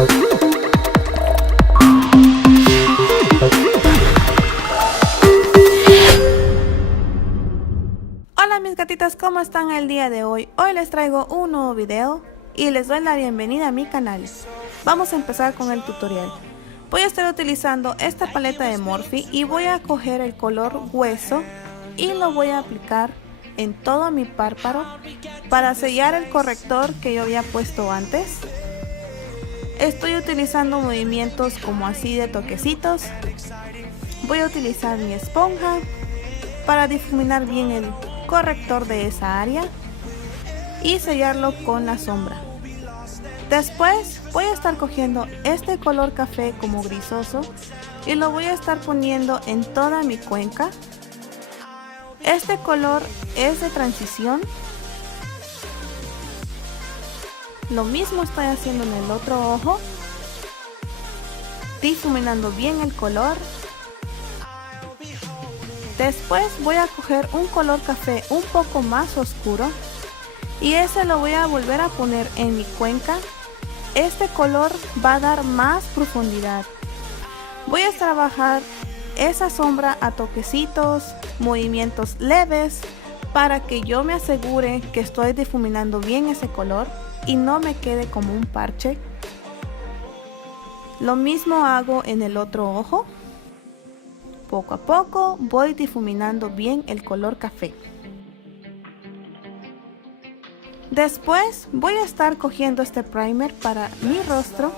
Hola mis gatitas, ¿cómo están el día de hoy? Hoy les traigo un nuevo video y les doy la bienvenida a mi canal. Vamos a empezar con el tutorial. Voy a estar utilizando esta paleta de Morphe y voy a coger el color hueso y lo voy a aplicar en todo mi párpado para sellar el corrector que yo había puesto antes. Estoy utilizando movimientos como así de toquecitos. Voy a utilizar mi esponja para difuminar bien el corrector de esa área y sellarlo con la sombra. Después voy a estar cogiendo este color café como grisoso y lo voy a estar poniendo en toda mi cuenca. Este color es de transición. Lo mismo estoy haciendo en el otro ojo, difuminando bien el color. Después voy a coger un color café un poco más oscuro y ese lo voy a volver a poner en mi cuenca. Este color va a dar más profundidad. Voy a trabajar esa sombra a toquecitos, movimientos leves, para que yo me asegure que estoy difuminando bien ese color y no me quede como un parche. Lo mismo hago en el otro ojo. Poco a poco voy difuminando bien el color café. Después voy a estar cogiendo este primer para mi rostro.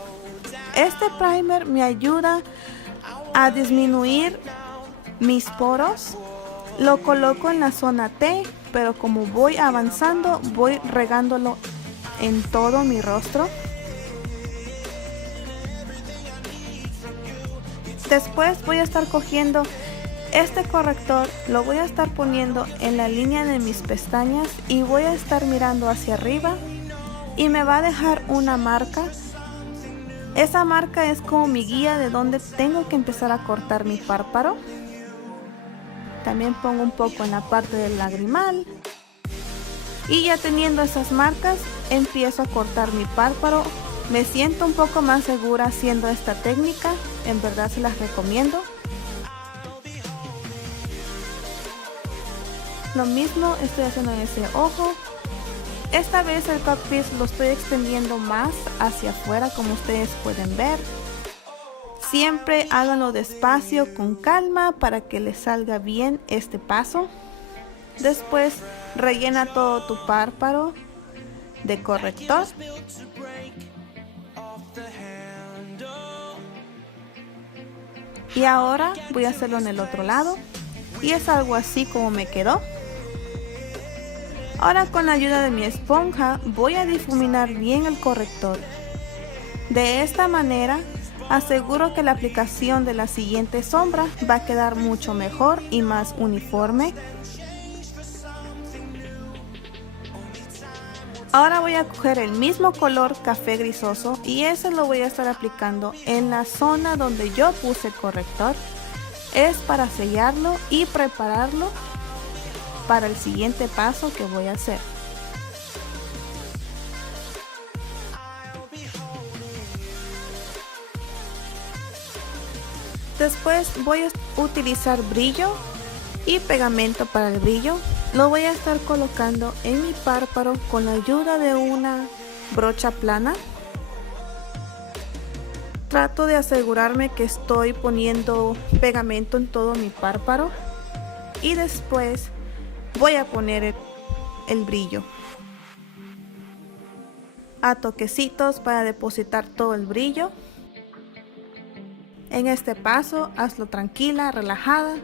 Este primer me ayuda a disminuir mis poros. Lo coloco en la zona T, pero como voy avanzando voy regándolo en todo mi rostro. Después voy a estar cogiendo este corrector, lo voy a estar poniendo en la línea de mis pestañas y voy a estar mirando hacia arriba y me va a dejar una marca. Esa marca es como mi guía de donde tengo que empezar a cortar mi párpado. También pongo un poco en la parte del lagrimal y ya teniendo esas marcas empiezo a cortar mi párpado. Me siento un poco más segura haciendo esta técnica, en verdad se las recomiendo. Lo mismo estoy haciendo en ese ojo. Esta vez el cut piece lo estoy extendiendo más hacia afuera, como ustedes pueden ver. Siempre háganlo despacio, con calma, para que les salga bien este paso. Después rellena todo tu párpado de corrector. Y ahora voy a hacerlo en el otro lado. Y es algo así como me quedó. Ahora con la ayuda de mi esponja voy a difuminar bien el corrector. De esta manera aseguro que la aplicación de la siguiente sombra va a quedar mucho mejor y más uniforme. Ahora voy a coger el mismo color café grisoso y ese lo voy a estar aplicando en la zona donde yo puse el corrector. Es para sellarlo y prepararlo para el siguiente paso que voy a hacer. Después voy a utilizar brillo y pegamento para el brillo. Lo voy a estar colocando en mi párpado con la ayuda de una brocha plana. Trato de asegurarme que estoy poniendo pegamento en todo mi párpado y después voy a poner el brillo a toquecitos para depositar todo el brillo. En este paso hazlo tranquila, relajada,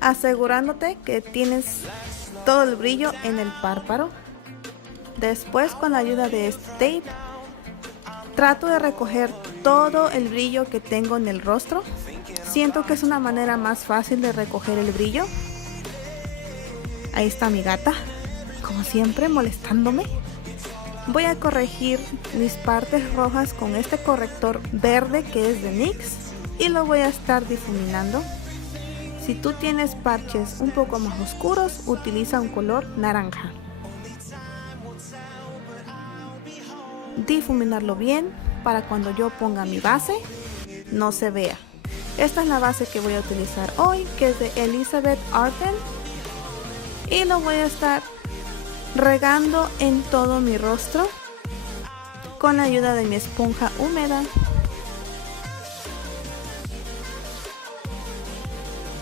asegurándote que tienes todo el brillo en el párpado. Después con la ayuda de este tape trato de recoger todo el brillo que tengo en el rostro. Siento que es una manera más fácil de recoger el brillo. Ahí está mi gata, como siempre molestándome. Voy a corregir mis partes rojas con este corrector verde que es de NYX y lo voy a estar difuminando. Si tú tienes parches un poco más oscuros, utiliza un color naranja. Difuminarlo bien para cuando yo ponga mi base no se vea. Esta es la base que voy a utilizar hoy, que es de Elizabeth Arden, y lo voy a estar regando en todo mi rostro con la ayuda de mi esponja húmeda.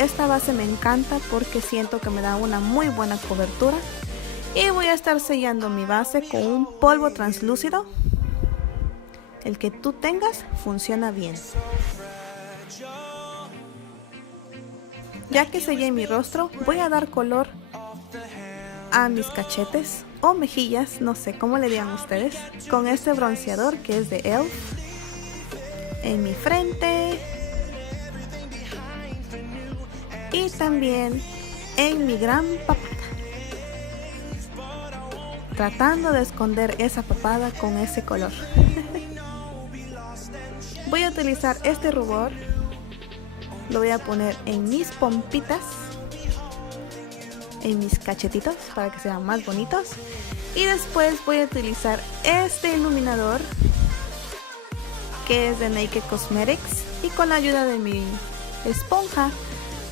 Esta base me encanta porque siento que me da una muy buena cobertura. Y voy a estar sellando mi base con un polvo translúcido. El que tú tengas funciona bien. Ya que sellé mi rostro, voy a dar color a mis cachetes o mejillas, no sé cómo le digan ustedes, con este bronceador que es de ELF. En mi frente y también en mi gran papada, tratando de esconder esa papada con ese color. Voy a utilizar este rubor, lo voy a poner en mis pompitas, en mis cachetitos para que sean más bonitos, y después voy a utilizar este iluminador que es de Naked Cosmetics, y con la ayuda de mi esponja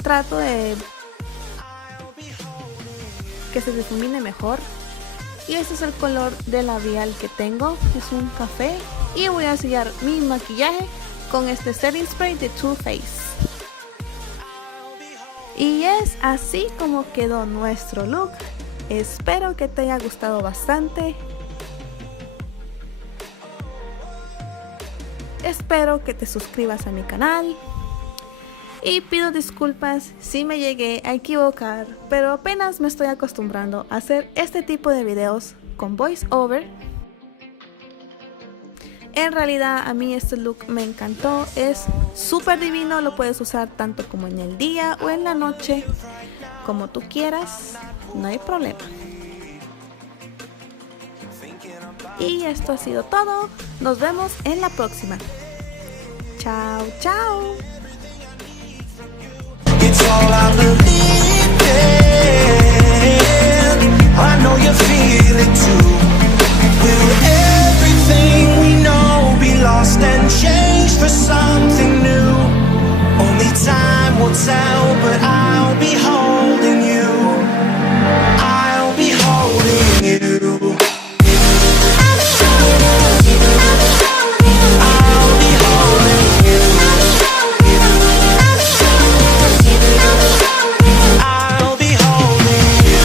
trato de que se difumine mejor. Y este es el color de labial que tengo, es un café, y voy a sellar mi maquillaje con este setting spray de Too Faced. Y es así como quedó nuestro look. Espero que te haya gustado bastante. Espero que te suscribas a mi canal. Y pido disculpas si me llegué a equivocar, pero apenas me estoy acostumbrando a hacer este tipo de videos con voice over. En realidad a mí este look me encantó, es súper divino, lo puedes usar tanto como en el día o en la noche, como tú quieras, no hay problema. Y esto ha sido todo, nos vemos en la próxima. Chao, chao. It's all I